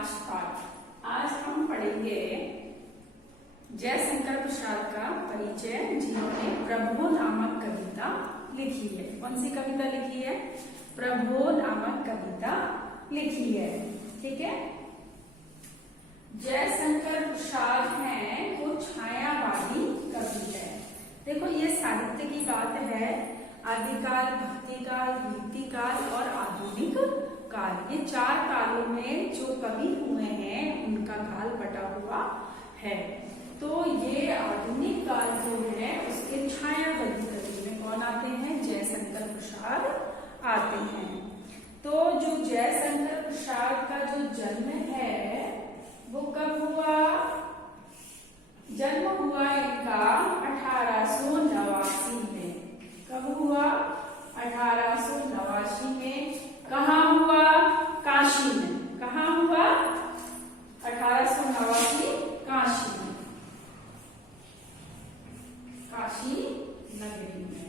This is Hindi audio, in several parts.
आज पाठ। आज हम पढ़ेंगे जयशंकर प्रसाद का परिचय, जिन्होंने प्रभो नामक कविता लिखी है। कौन सी कविता लिखी है? प्रभो नामक कविता लिखी है। ठीक है। जयशंकर प्रसाद हैं वो छायावादी कवि है। देखो, ये साहित्य की बात है। आदिकाल, भक्तिकाल, रीतिकाल और आधुनिक काल, ये चार कालों में जो कवि हुए हैं उनका काल बटा हुआ है। तो ये आधुनिक काल जो है उसके छायावादी कवि में कौन आते हैं? जयशंकर प्रसाद आते हैं। तो जो जयशंकर प्रसाद का जो जन्म है वो कब हुआ? जन्म हुआ इनका 1889 में। कब हुआ? 1889 में। कहाँ हुआ? काशी में। कहाँ हुआ? 1889 काशी में, काशी नगरी में।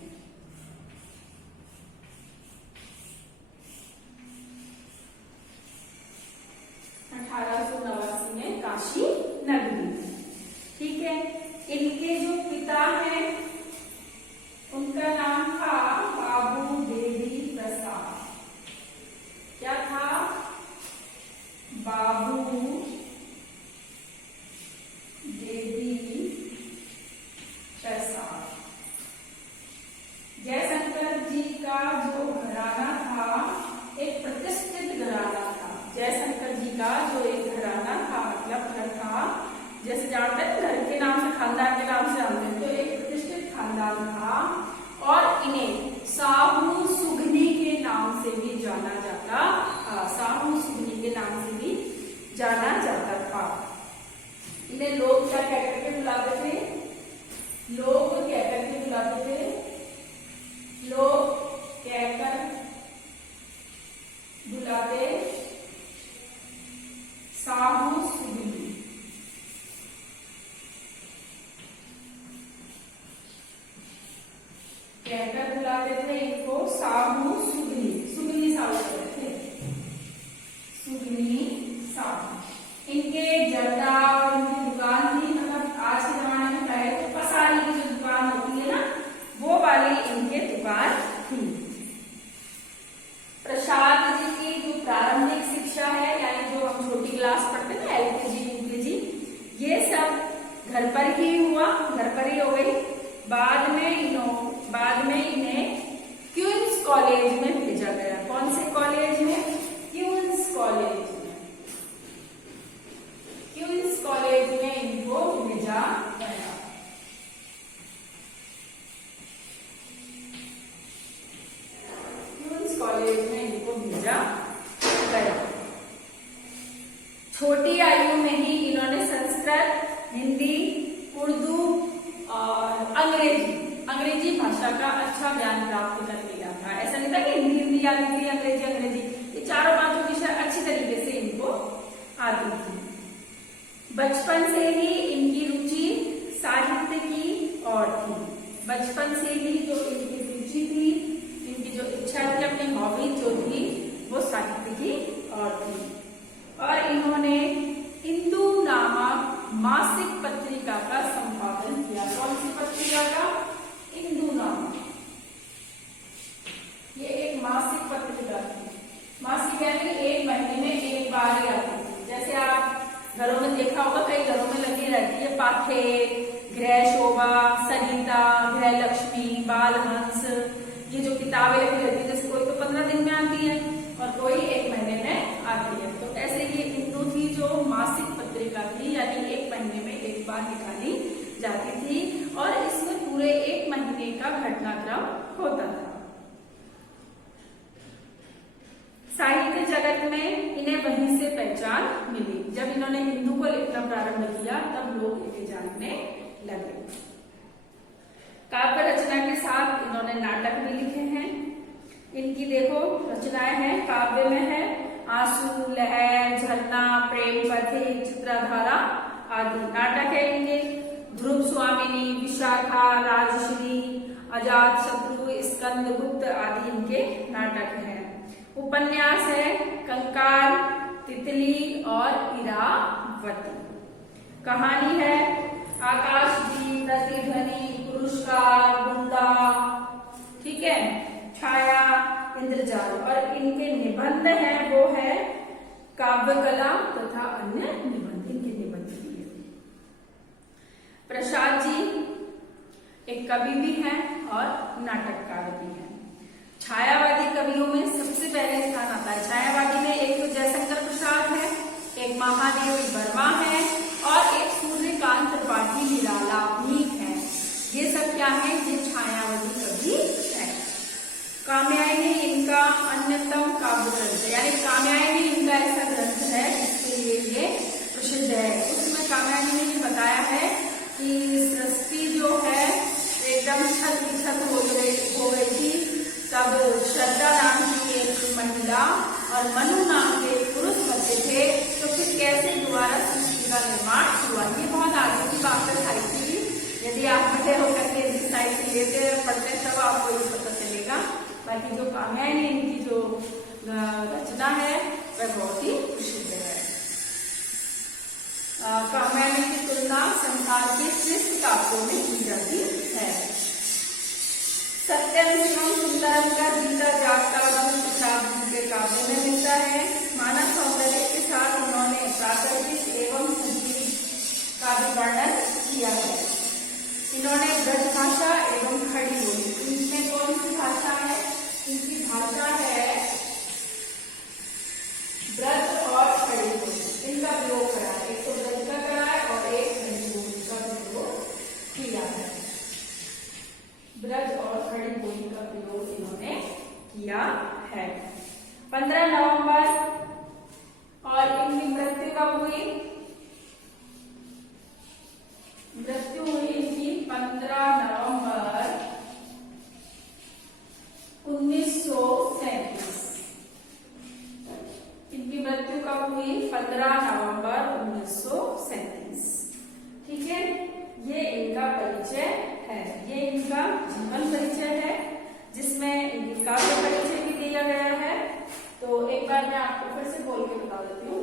काशी नगरी में। ठीक है। इनके जो पिता हैं उनका नाम था बाबू देवी प्रसाद। क्या था? बाबू देवी प्रसाद। जयशंकर जी का जो घराना था एक प्रतिष्ठित घराना था। जयशंकर जी का जो एक घराना था, मतलब घर था, जैसे जानते हैं घर के नाम से, खानदान के नाम से जानते हैं, तो एक प्रतिष्ठित खानदान था और इन्हें साहू सुगनी के नाम से भी जाना जाता था। साहू सुगनी के नाम से भी जाना जाता था। इन्हें लोग क्या कह करके बुलाते थे? लोग क्या करके बुलाते थे? लोग कहकर बुलाते साहू सुगनी। कहकर बुलाते थे इनको साहू सुगनी। सुगनी साहू कहते थे, सुगनी साहू। इनके जर्दा और इनकी दुकान थी, मतलब आज के जमाने में कहे तो पसारी की जो दुकान होती है ना, वो वाली इनके दुकान थी। प्रसाद जी की जो प्रारंभिक शिक्षा है, यानी जो हम छोटी क्लास पढ़ते हैं ना, LKG, UKG, ये सब घर पर ही हुआ, घर पर ही हो गई। बाद में इन्हें क्वींस कॉलेज में भेजा गया। कौन से कॉलेज में? क्वींस कॉलेज में। क्वींस कॉलेज में इनको भेजा गया। क्वींस कॉलेज में इनको भेजा गया। छोटी आयु में ही इन्होंने संस्कृत, हिंदी, उर्दू और अंग्रेजी भाषा का अच्छा ज्ञान प्राप्त कर लिया था। ऐसा नहीं था कि हिंदी आती थी, अंग्रेजी, ये चारों बातों की अच्छी तरीके से इनको आती थी। बचपन से ही इनकी रुचि साहित्य की ओर थी। बचपन से ही जो इनकी रुचि थी, इनकी जो इच्छा थी, अपनी हॉबी जो थी, वो साहित्य की ओर थी। और इन्होंने हिंदू नामक मासिक पत्रिका का संपादन किया। कौन सी पत्रिका का? हिंदू नामक। ये एक मासिक पत्रिका थी। मासिक यानी एक महीने में एक बार ही आती थी। जैसे आप घरों में देखा होगा, कई घरों में लगी रहती है पाथे, गृह शोभा, सरिता, गृह लक्ष्मी, बालहंस, ये जो किताबें लगी रहती है, जैसे कोई तो 15 दिन में आती है और कोई एक महीने में आती है। तो ऐसे ये हिंदू थी जो मासिक पत्रिका थी, यानी एक महीने में एक बार निकाली जाती थी और इसमें पूरे एक महीने का घटनाक्रम होता था। साहित्य जगत में इन्हें वहीं से पहचान मिली। जब इन्होंने हिंदू को लिखना प्रारंभ किया तब लोग इन्हें जानने लगे। काव्य रचना के साथ इन्होंने नाटक भी लिखे हैं। इनकी देखो रचनाएं हैं, काव्य में है आंसू, लहर, झरना, प्रेम पथिक, चित्रधारा आदि। नाटक है इनके ध्रुव स्वामिनी, विशाखा, राजश्री, अजात शत्रु, स्कंदगुप्त आदि इनके नाटक हैं। उपन्यास है कंकाल, तितली और इरावती। कहानी है आकाशदीप, प्रतिध्वनि, पुरस्कार, बुंदा, ठीक है, छाया, इंद्रजाल, और इनके निबंध है वो है काव्य कला तथा अन्य निबंध, इनके निबंध भी है। प्रसाद जी एक कवि भी हैं और नाटककार भी हैं। छायावादी कवियों में सबसे पहले स्थान आता है। छायावादी में एक तो जयशंकर प्रसाद है, एक महादेवी वर्मा है और एक सूर्यकांत त्रिपाठी निराला भी है। ये सब क्या है? ये छायावादी कवि है। कात्यायनी इनका अन्यतम काव्य ग्रंथ है, यानी कात्यायनी इनका ऐसा ग्रंथ है जिसके लिए ये प्रसिद्ध है। उसमें कात्यायनी ने ये बताया है कि सृष्टि जो है एकदम छत हो गई थी, तब श्रद्धा नाम की एक महिला और मनु नाम के एक पुरुष बचे थे, तो फिर कैसे दोबारा सृष्टि का निर्माण हुआ। ये बहुत आगे की बात है साहित्य की। यदि आप बड़े होकर के साहित्य लेते पढ़ते तब आपको ये पता चलेगा। बाकी जो कात्यायनी इनकी जो रचना है वह बहुत ही प्रसिद्ध है। कात्यायनी की तुलना संसार के श्रेष्ठ काव्यों में की जाती है। सत्यम शिवम सुंदरम का जीता जागता प्रसाद के काव्यों में मिलता है। मानव सौंदर्य के साथ उन्होंने प्राकृतिक एवं सजीव का भी वर्णन किया है। इन्होंने ब्रज भाषा एवं खड़ी बोली, इनमें कौन सी भाषा है? इनकी भाषा है ब्रज और खड़ी बोली, इनका प्रयोग करा है। एक तो ब्रज का करा है और एक खड़ी बोली का प्रयोग किया है। ब्रज और खड़ी बोली का प्रयोग इन्होंने किया है। 15 नवंबर और इनकी मृत्यु कब हुई? मृत्यु हुई इनकी 15 नवंबर 1937। इनकी मृत्यु कब हुई? 15 नवंबर 1937। ठीक है, ये इनका परिचय है, ये इनका जीवन परिचय है जिसमें इनकी काव्य परिचय भी दिया गया है। तो एक बार मैं आपको फिर से बोल के बता देती हूँ।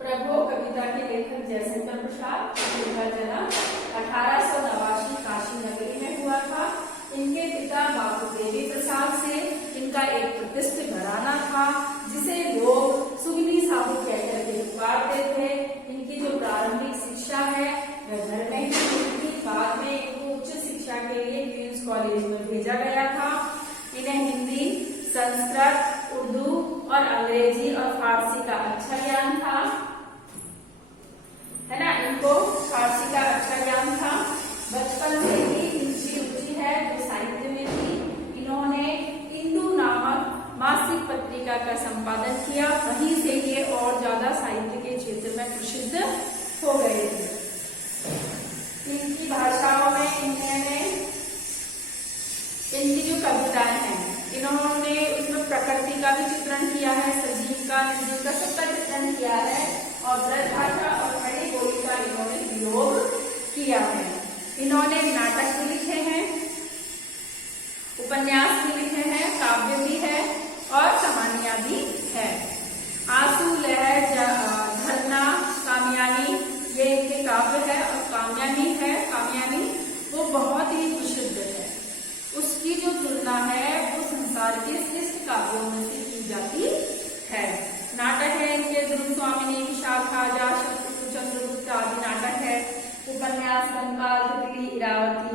प्रभु कविता के लेखक जयशंकर प्रसाद, इनका जन्म 1889 काशी नगरी में हुआ था। इनके पिता बाबू देवी प्रसाद से इनका एक प्रतिष्ठित घराना था जिसे लोग सुगनी साहू कहकर के पुकारते थे। इनकी जो प्रारंभिक शिक्षा है वह घर में ही हुई थी। बाद में इनको उच्च शिक्षा के लिए क्वींस कॉलेज में भेजा गया था। इन्हें हिंदी, संस्कृत, उर्दू और अंग्रेजी और फारसी का अच्छा ज्ञान था, है ना। इनको फारसी का अच्छा ज्ञान था। बचपन से ही इनकी रुचि है जो साहित्य में थी। इन्होंने इंदु नामक मासिक पत्रिका का संपादन किया, वहीं से ये और ज्यादा साहित्य के क्षेत्र में प्रसिद्ध हो गए थे। इनकी भाषाओं में इन्होंने इनकी जो कविताएं हैं इन्होंने उसमें प्रकृति का भी चित्रण किया है, सजीव का, निर्जीव का, सबका चित्रण किया है और ब्रज भाषा और खड़ी बोली का इन्होंने प्रयोग किया है। इन्होंने नाटक भी लिखे हैं, उपन्यास भी लिखे हैं, काव्य भी है और कहानियां भी है। आंसू, लहर, झरना, कात्यायनी ये इनके काव्य है और कात्यायनी है, कात्यायनी वो बहुत ही प्रसिद्ध है। उसकी जो तुलना है वो संसार के श्रेष्ठ काव्यों में से की जाती है। नाटक है इनके ध्रुव स्वामिनी, विशाखा, चंद्रगुप्त आदि नाटक है। उपन्यास कंकाल, तितली, इरावती।